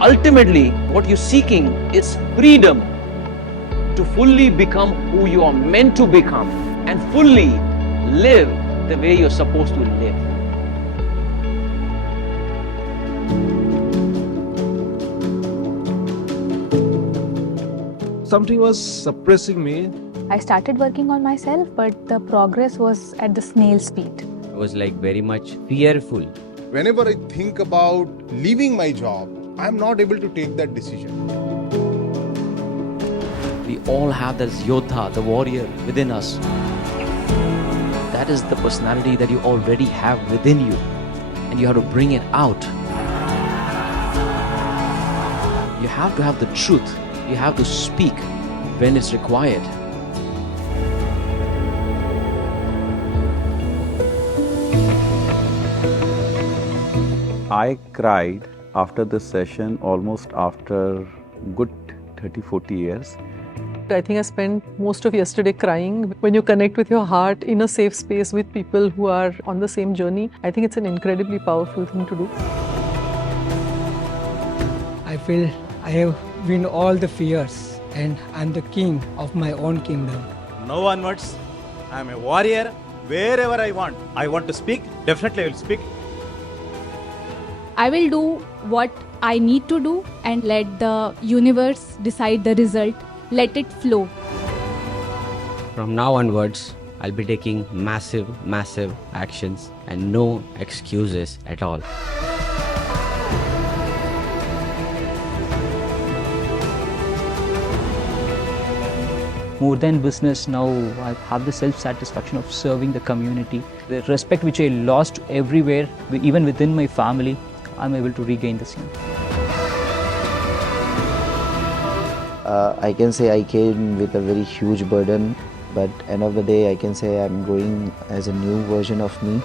ultimately, what you're seeking is freedom to fully become who you are meant to become and fully live the way you're supposed to live. Something was suppressing me. I started working on myself, but the progress was at the snail's speed. I was like very much fearful. Whenever I think about leaving my job, I'm not able to take that decision. We all have this Yodha, the warrior within us. That is the personality that you already have within you, and you have to bring it out. You have to have the truth. You have to speak when it's required. I cried after this session almost after good 30-40 years. I think I spent most of yesterday crying. When you connect with your heart in a safe space with people who are on the same journey, I think it's an incredibly powerful thing to do. I feel I have won all the fears and I'm the king of my own kingdom. Now onwards, I am a warrior wherever I want. I want to speak, definitely I will speak. I will do what I need to do and let the universe decide the result. Let it flow. From now onwards, I'll be taking massive actions and no excuses at all. More than business, now I have the self-satisfaction of serving the community. The respect which I lost everywhere, even within my family, I'm able to regain the same. I can say I came with a very huge burden, but end of the day I can say I'm going as a new version of me.